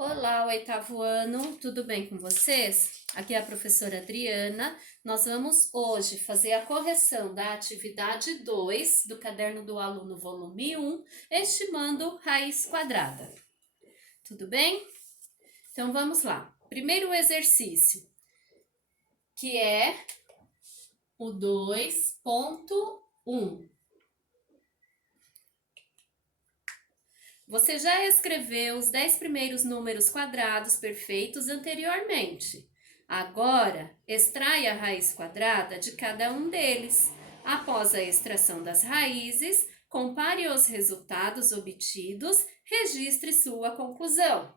Olá, oitavo ano, tudo bem com vocês? Aqui é a professora Adriana. Nós vamos hoje fazer a correção da atividade 2 do caderno do aluno, volume 1, estimando raiz quadrada. Tudo bem? Então vamos lá. Primeiro exercício, que é o 2.1. Você já escreveu os 10 primeiros números quadrados perfeitos anteriormente. Agora, extraia a raiz quadrada de cada um deles. Após a extração das raízes, compare os resultados obtidos, registre sua conclusão.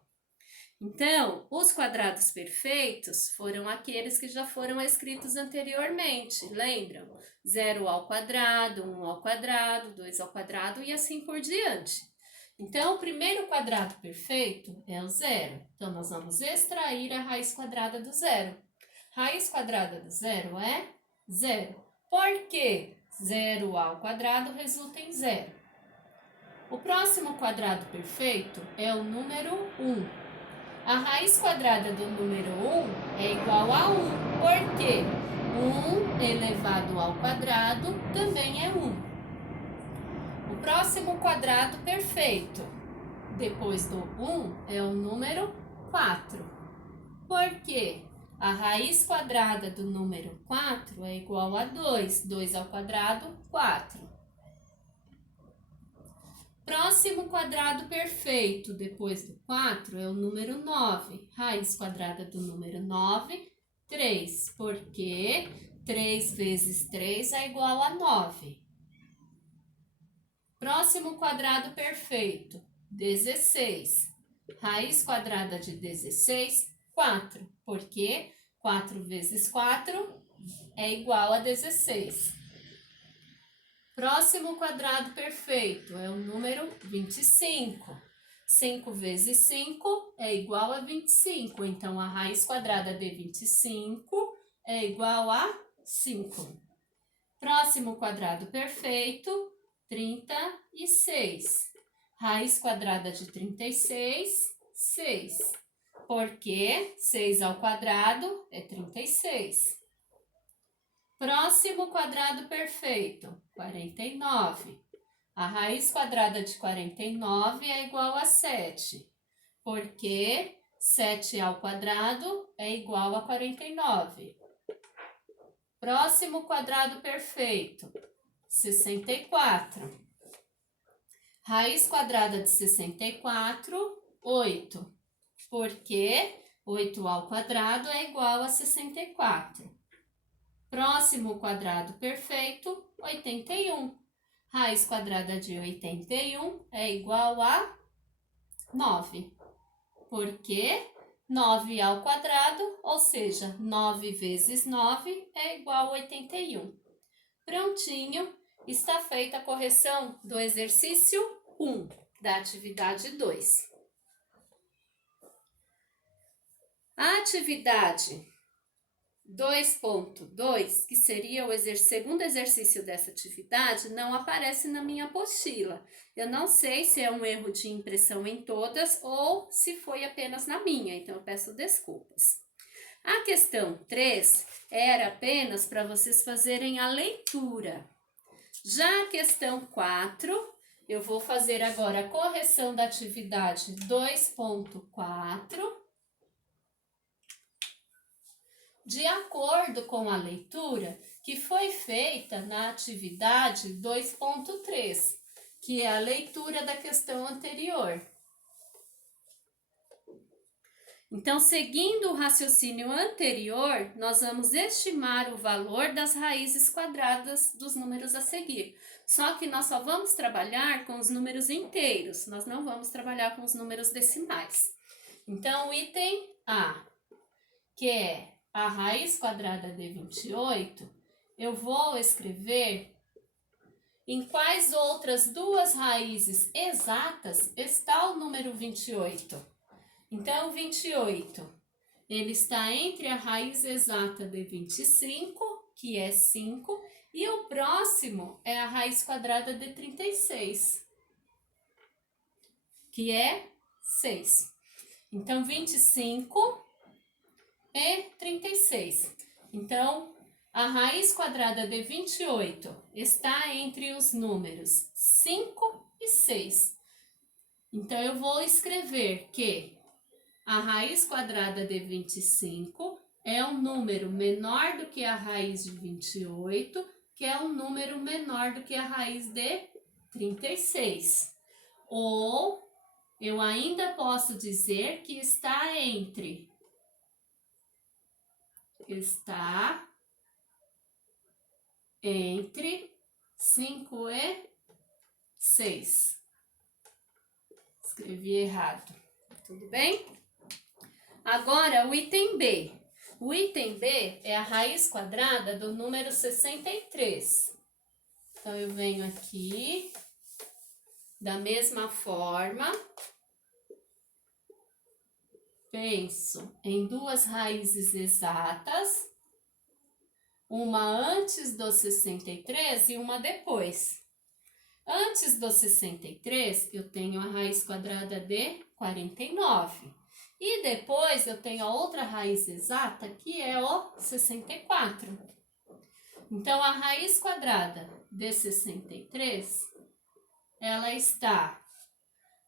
Então, os quadrados perfeitos foram aqueles que já foram escritos anteriormente, lembram? 0 ao quadrado, 1 ao quadrado, 2 ao quadrado e assim por diante. Então, o primeiro quadrado perfeito é o zero. Então, nós vamos extrair a raiz quadrada do zero. Raiz quadrada do zero é zero. Por quê? 0 ao quadrado resulta em zero. O próximo quadrado perfeito é o número 1. A raiz quadrada do número 1 é igual a 1. Por quê? 1 elevado ao quadrado também é 1. O próximo quadrado perfeito, depois do 1, é o número 4. Por quê? A raiz quadrada do número 4 é igual a 2. 2 ao quadrado, 4. Próximo quadrado perfeito, depois do 4, é o número 9. Raiz quadrada do número 9, 3. Por quê? 3 vezes 3 é igual a 9. Próximo quadrado perfeito, 16. Raiz quadrada de 16, 4. Por quê? 4 vezes 4 é igual a 16. Próximo quadrado perfeito é o número 25. 5 vezes 5 é igual a 25. Então, a raiz quadrada de 25 é igual a 5. Próximo quadrado perfeito, 36. Raiz quadrada de 36, 6. Porque 6 ao quadrado é 36. Próximo quadrado perfeito, 49. A raiz quadrada de 49 é igual a 7. Porque 7 ao quadrado é igual a 49. Próximo quadrado perfeito, 64. Raiz quadrada de 64, 8. Porque 8 ao quadrado é igual a 64. Próximo quadrado perfeito, 81. Raiz quadrada de 81 é igual a 9. Porque 9 ao quadrado, ou seja, 9 vezes 9 é igual a 81. Prontinho, está feita a correção do exercício 1 da atividade 2. A atividade 2.2, que seria o segundo exercício dessa atividade, não aparece na minha apostila. Eu não sei se é um erro de impressão em todas ou se foi apenas na minha, então eu peço desculpas. A questão 3 era apenas para vocês fazerem a leitura. Já a questão 4, eu vou fazer agora a correção da atividade 2.4. De acordo com a leitura que foi feita na atividade 2.3, que é a leitura da questão anterior. Então, seguindo o raciocínio anterior, nós vamos estimar o valor das raízes quadradas dos números a seguir. Só que nós só vamos trabalhar com os números inteiros, nós não vamos trabalhar com os números decimais. Então, o item A, que é a raiz quadrada de 28, eu vou escrever em quais outras duas raízes exatas está o número 28. Então, 28, ele está entre a raiz exata de 25, que é 5, e o próximo é a raiz quadrada de 36, que é 6. Então, 25 e 36. Então, a raiz quadrada de 28 está entre os números 5 e 6. Então, eu vou escrever que a raiz quadrada de 25 é um número menor do que a raiz de 28, que é um número menor do que a raiz de 36. Ou eu ainda posso dizer que está entre 5 e 6. Escrevi errado. Tudo bem? Agora, o item B. O item B é a raiz quadrada do número 63. Então, eu venho aqui, da mesma forma, penso em duas raízes exatas, uma antes do 63 e uma depois. Antes do 63, eu tenho a raiz quadrada de 49. E depois eu tenho a outra raiz exata, que é o 64. Então, a raiz quadrada de 63, ela está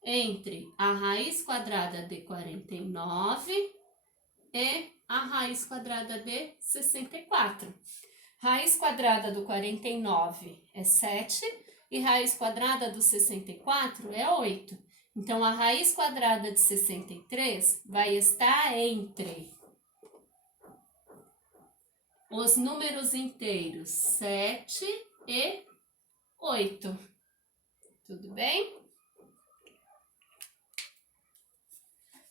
entre a raiz quadrada de 49 e a raiz quadrada de 64. Raiz quadrada do 49 é 7 e raiz quadrada do 64 é 8. Então, a raiz quadrada de 63 vai estar entre os números inteiros 7 e 8. Tudo bem?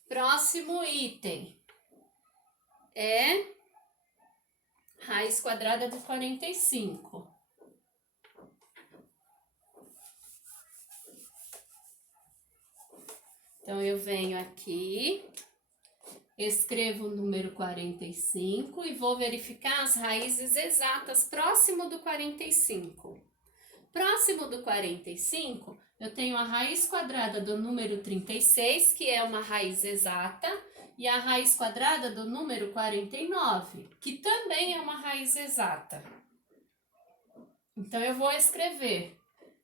Próximo item é raiz quadrada de 45. Então, eu venho aqui, escrevo o número 45 e vou verificar as raízes exatas próximo do 45. Próximo do 45, eu tenho a raiz quadrada do número 36, que é uma raiz exata, e a raiz quadrada do número 49, que também é uma raiz exata. Então, eu vou escrever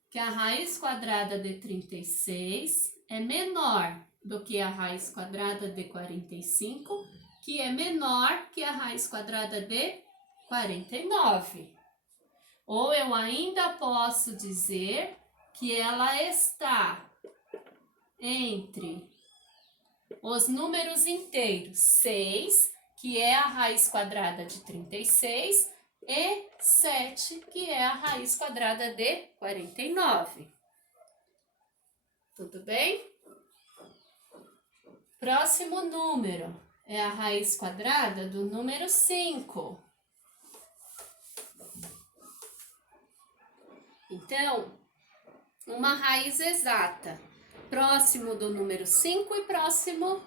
que a raiz quadrada de 36 é menor do que a raiz quadrada de 45, que é menor que a raiz quadrada de 49. Ou eu ainda posso dizer que ela está entre os números inteiros 6, que é a raiz quadrada de 36, e 7, que é a raiz quadrada de 49. Tudo bem? Próximo número é a raiz quadrada do número 5. Então, uma raiz exata, próximo do número 5 e próximo,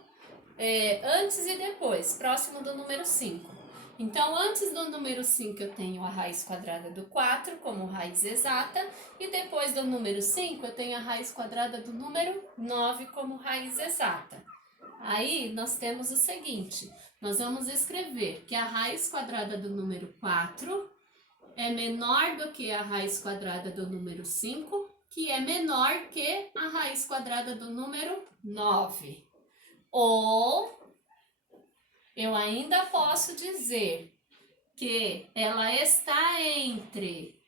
antes e depois, próximo do número 5. Então, antes do número 5 eu tenho a raiz quadrada do 4 como raiz exata, e depois do número 5 eu tenho a raiz quadrada do número 9 como raiz exata. Aí, nós temos o seguinte, nós vamos escrever que a raiz quadrada do número 4 é menor do que a raiz quadrada do número 5, que é menor que a raiz quadrada do número 9. Ou eu ainda posso dizer que ela está entre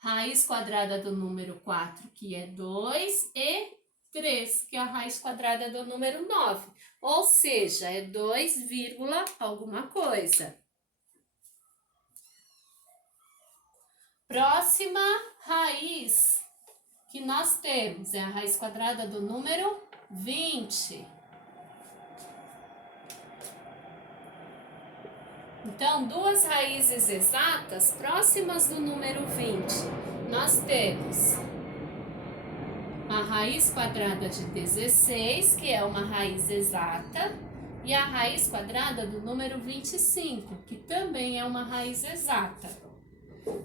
raiz quadrada do número 4, que é 2, e 3, que é a raiz quadrada do número 9. Ou seja, é 2, alguma coisa. Próxima raiz que nós temos é a raiz quadrada do número 20. Então, duas raízes exatas próximas do número 20. Nós temos a raiz quadrada de 16, que é uma raiz exata, e a raiz quadrada do número 25, que também é uma raiz exata.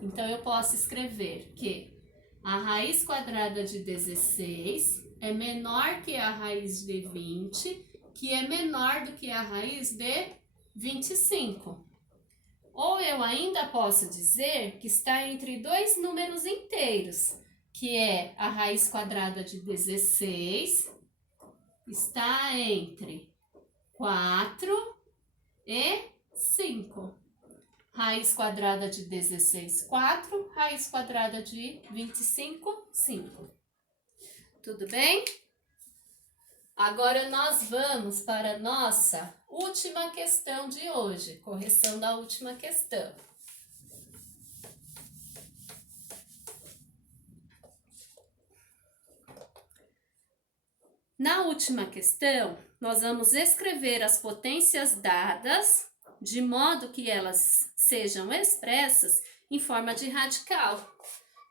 Então, eu posso escrever que a raiz quadrada de 16 é menor que a raiz de 20, que é menor do que a raiz de 25. Ou eu ainda posso dizer que está entre dois números inteiros, que é a raiz quadrada de 16, está entre 4 e 5. Raiz quadrada de 16, 4. Raiz quadrada de 25, 5. Tudo bem? Agora nós vamos para a nossa última questão de hoje, correção da última questão. Na última questão, nós vamos escrever as potências dadas de modo que elas sejam expressas em forma de radical.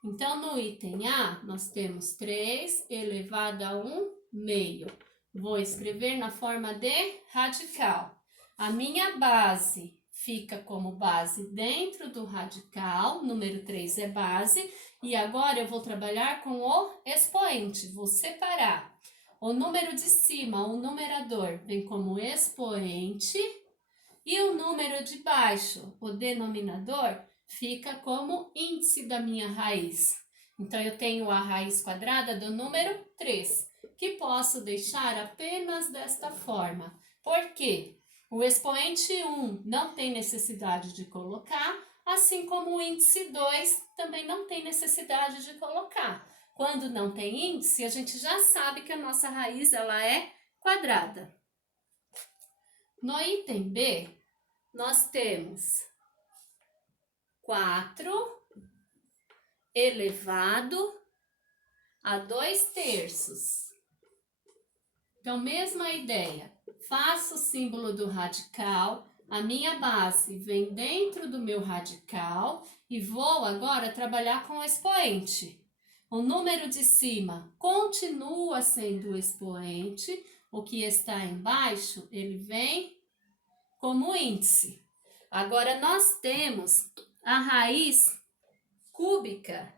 Então, no item A, nós temos 3 elevado a 1 meio. Vou escrever na forma de radical. A minha base fica como base dentro do radical, número 3 é base, e agora eu vou trabalhar com o expoente, vou separar. O número de cima, o numerador, vem como expoente, e o número de baixo, o denominador, fica como índice da minha raiz. Então, eu tenho a raiz quadrada do número 3, que posso deixar apenas desta forma. Por quê? O expoente 1 não tem necessidade de colocar, assim como o índice 2 também não tem necessidade de colocar. Quando não tem índice, a gente já sabe que a nossa raiz ela é quadrada. No item B, nós temos 4 elevado a 2/3. Então, mesma ideia. Faço o símbolo do radical, a minha base vem dentro do meu radical e vou agora trabalhar com o expoente. O número de cima continua sendo o expoente, o que está embaixo, ele vem como índice. Agora, nós temos a raiz cúbica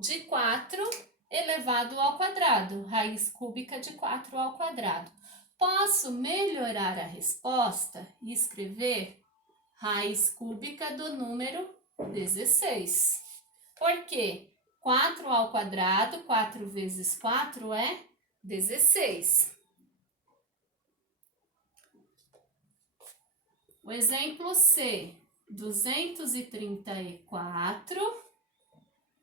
de 4 elevado ao quadrado. Raiz cúbica de 4 ao quadrado. Posso melhorar a resposta e escrever raiz cúbica do número 16. Por quê? 4 ao quadrado, 4 vezes 4 é 16. O exemplo C, 234,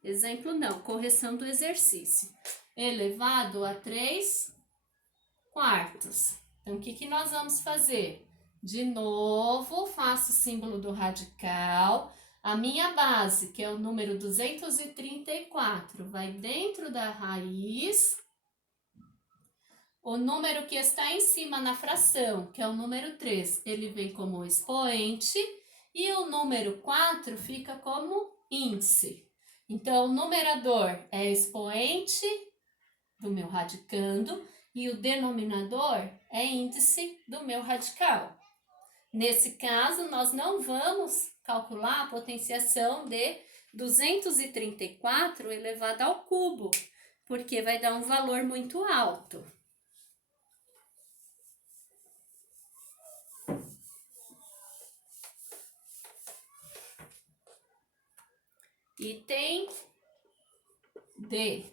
exemplo não, correção do exercício, elevado a 3/4. Então, o que nós vamos fazer? De novo, faço o símbolo do radical. A minha base, que é o número 234, vai dentro da raiz. O número que está em cima na fração, que é o número 3, ele vem como expoente. E o número 4 fica como índice. Então, o numerador é expoente do meu radicando e o denominador é índice do meu radical. Nesse caso, nós não vamos calcular a potenciação de 234 elevado ao cubo, porque vai dar um valor muito alto. Item D,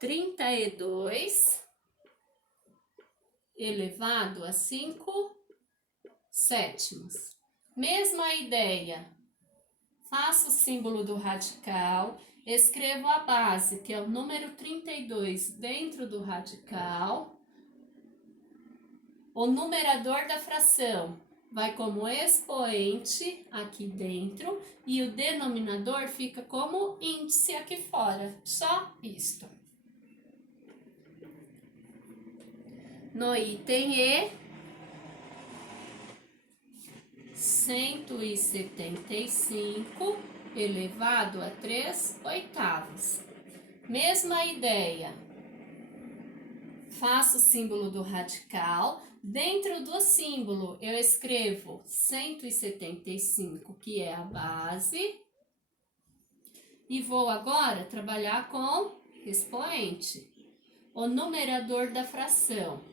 32 elevado a 5/7. Mesma ideia, faço o símbolo do radical, escrevo a base, que é o número 32, dentro do radical. O numerador da fração vai como expoente aqui dentro e o denominador fica como índice aqui fora. Só isto. No item E, 175 elevado a 3/8. Mesma ideia. Faço o símbolo do radical. Dentro do símbolo, eu escrevo 175, que é a base. E vou agora trabalhar com expoente. O numerador da fração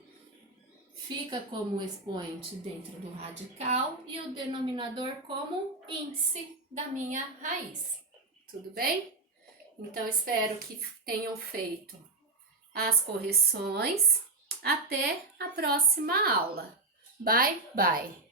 fica como expoente dentro do radical e o denominador como índice da minha raiz. Tudo bem? Então, espero que tenham feito as correções. Até a próxima aula. Bye, bye!